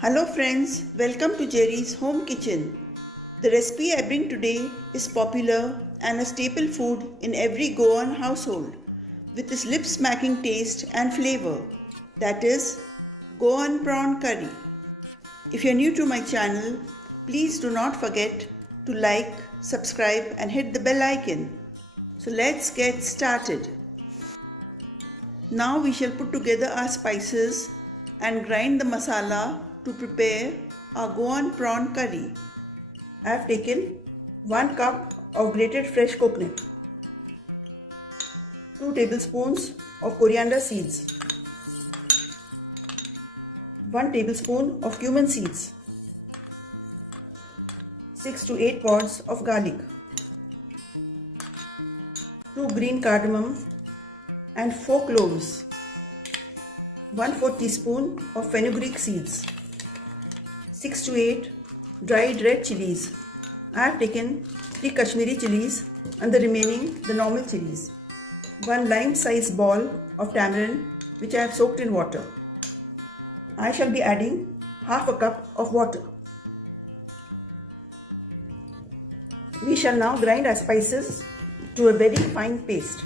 Hello friends, welcome to Jerry's Home Kitchen. The recipe I bring today is popular and a staple food in every Goan household with its lip-smacking taste and flavor. That is Goan prawn curry. If you're new to my channel, please do not forget to like, subscribe and hit the bell icon. So let's get started. Now we shall put together our spices and grind the masala to prepare our Goan prawn curry. I have taken 1 cup of grated fresh coconut, 2 tablespoons of coriander seeds, 1 tablespoon of cumin seeds, 6 to 8 pods of garlic, 2 green cardamom and 4 cloves, 1/4 teaspoon of fenugreek seeds, 6 to 8 dried red chillies. I have taken 3 Kashmiri chillies and the remaining the normal chillies. 1 lime-sized ball of tamarind which I have soaked in water. I shall be adding half a cup of water. We shall now grind our spices to a very fine paste.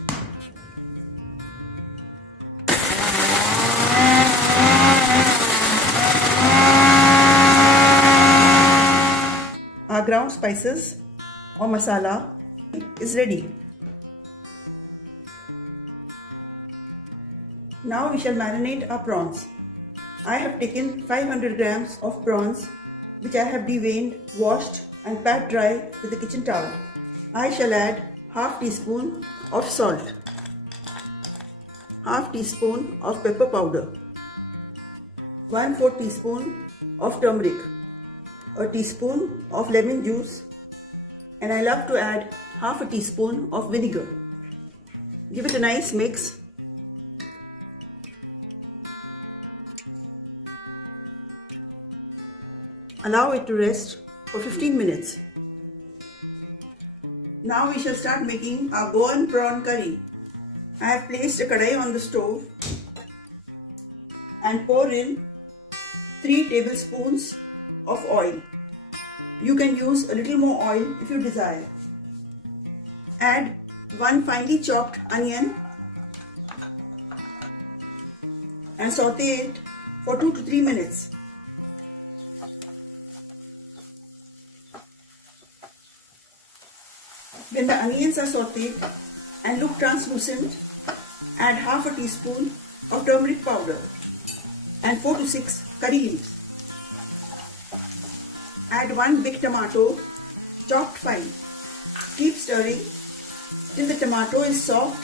Our ground spices or masala is ready. Now we shall marinate our prawns. I have taken 500 grams of prawns which I have deveined, washed and pat dry with a kitchen towel. I shall add half teaspoon of salt, half teaspoon of pepper powder, 1/4 teaspoon of turmeric, a teaspoon of lemon juice, and I love to add half a teaspoon of vinegar. Give it a nice mix. Allow it to rest for 15 minutes. Now we shall start making our Goan prawn curry. I have placed a kadai on the stove and pour in 3 tablespoons of oil. You can use a little more oil if you desire. Add 1 finely chopped onion and saute it for 2 to 3 minutes. When the onions are sauteed and look translucent, add half a teaspoon of turmeric powder and 4 to 6 curry leaves. Add 1 big tomato, chopped fine. Keep stirring till the tomato is soft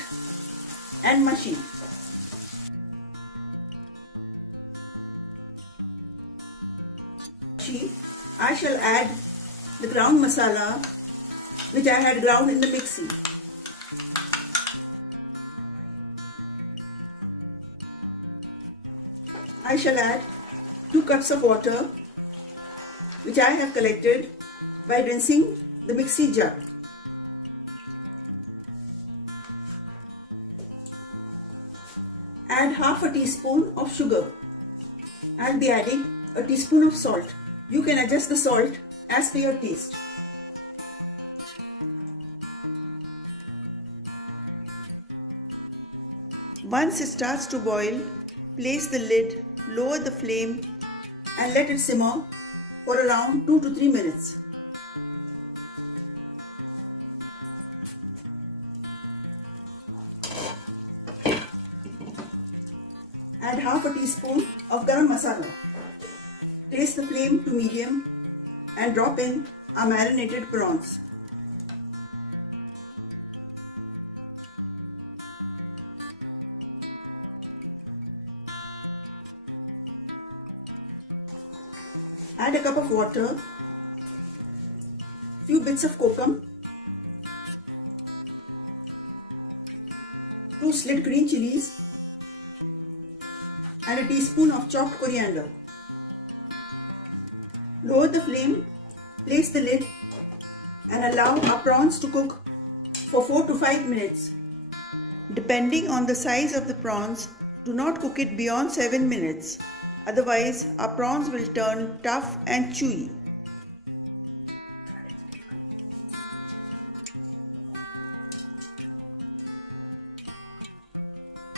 and mushy. I shall add the ground masala which I had ground in the mixie. I shall add 2 cups of water which I have collected by rinsing the mixie jar. Add half a teaspoon of sugar. I'll be adding a teaspoon of salt. You can adjust the salt as per your taste. Once it starts to boil, place the lid, lower the flame and let it simmer for around 2 to 3 minutes. Add half a teaspoon of garam masala. Raise the flame to medium and drop in our marinated prawns. Add a cup of water, few bits of kokum, 2 slit green chillies and a teaspoon of chopped coriander. Lower the flame, place the lid and allow our prawns to cook for 4 to 5 minutes. Depending on the size of the prawns, do not cook it beyond 7 minutes. Otherwise, our prawns will turn tough and chewy.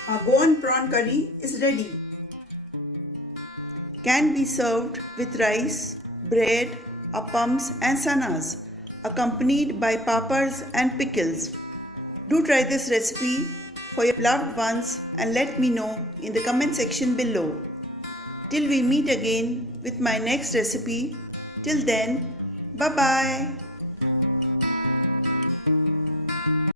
Our GOAN prawn curry is ready. Can be served with rice, bread, appams and sannas, accompanied by papads and pickles. Do try this recipe for your loved ones and let me know in the comment section below. Till we meet again with my next recipe. Till then, bye bye.